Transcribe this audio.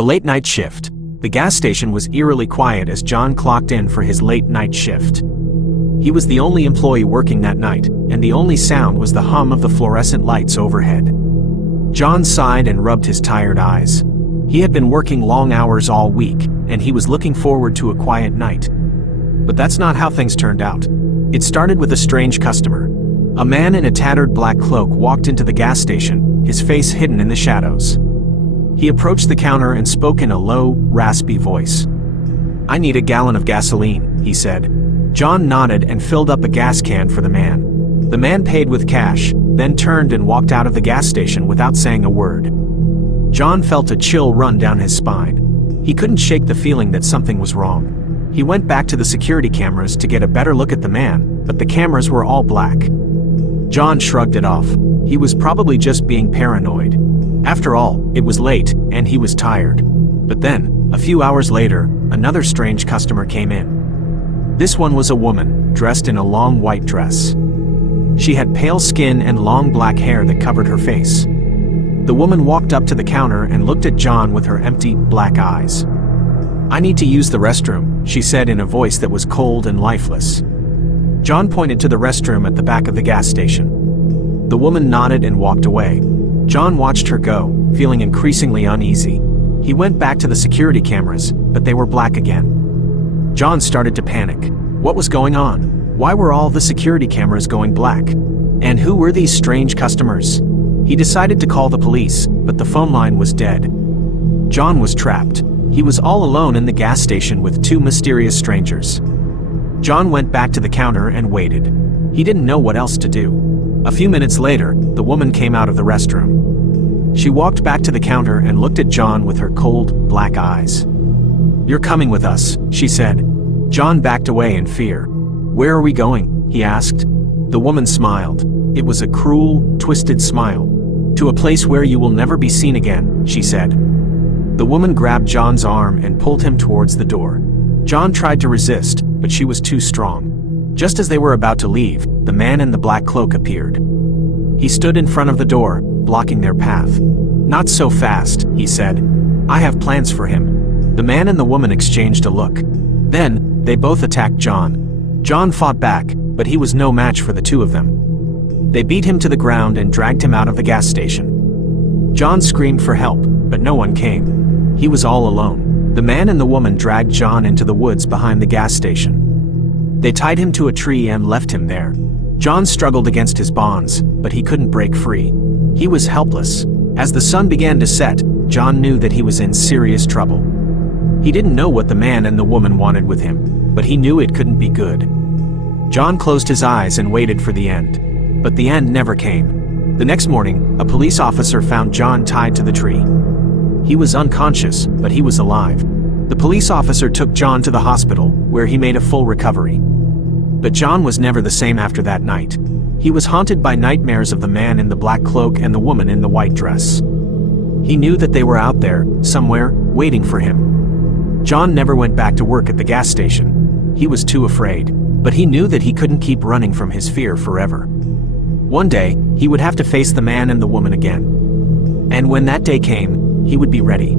The late night shift. The gas station was eerily quiet as John clocked in for his late night shift. He was the only employee working that night, and the only sound was the hum of the fluorescent lights overhead. John sighed and rubbed his tired eyes. He had been working long hours all week, and he was looking forward to a quiet night. But that's not how things turned out. It started with a strange customer. A man in a tattered black cloak walked into the gas station, his face hidden in the shadows. He approached the counter and spoke in a low, raspy voice. "I need a gallon of gasoline," he said. John nodded and filled up a gas can for the man. The man paid with cash, then turned and walked out of the gas station without saying a word. John felt a chill run down his spine. He couldn't shake the feeling that something was wrong. He went back to the security cameras to get a better look at the man, but the cameras were all black. John shrugged it off. He was probably just being paranoid. After all, it was late, and he was tired. But then, a few hours later, another strange customer came in. This one was a woman, dressed in a long white dress. She had pale skin and long black hair that covered her face. The woman walked up to the counter and looked at John with her empty, black eyes. "I need to use the restroom," she said in a voice that was cold and lifeless. John pointed to the restroom at the back of the gas station. The woman nodded and walked away. John watched her go, feeling increasingly uneasy. He went back to the security cameras, but they were black again. John started to panic. What was going on? Why were all the security cameras going black? And who were these strange customers? He decided to call the police, but the phone line was dead. John was trapped. He was all alone in the gas station with two mysterious strangers. John went back to the counter and waited. He didn't know what else to do. A few minutes later, the woman came out of the restroom. She walked back to the counter and looked at John with her cold, black eyes. "You're coming with us," she said. John backed away in fear. "Where are we going?" he asked. The woman smiled. It was a cruel, twisted smile. "To a place where you will never be seen again," she said. The woman grabbed John's arm and pulled him towards the door. John tried to resist, but she was too strong. Just as they were about to leave, the man in the black cloak appeared. He stood in front of the door, blocking their path. "Not so fast," he said. "I have plans for him." The man and the woman exchanged a look. Then, they both attacked John. John fought back, but he was no match for the two of them. They beat him to the ground and dragged him out of the gas station. John screamed for help, but no one came. He was all alone. The man and the woman dragged John into the woods behind the gas station. They tied him to a tree and left him there. John struggled against his bonds, but he couldn't break free. He was helpless. As the sun began to set, John knew that he was in serious trouble. He didn't know what the man and the woman wanted with him, but he knew it couldn't be good. John closed his eyes and waited for the end. But the end never came. The next morning, a police officer found John tied to the tree. He was unconscious, but he was alive. The police officer took John to the hospital, where he made a full recovery. But John was never the same after that night. He was haunted by nightmares of the man in the black cloak and the woman in the white dress. He knew that they were out there, somewhere, waiting for him. John never went back to work at the gas station. He was too afraid, but he knew that he couldn't keep running from his fear forever. One day, he would have to face the man and the woman again. And when that day came, he would be ready.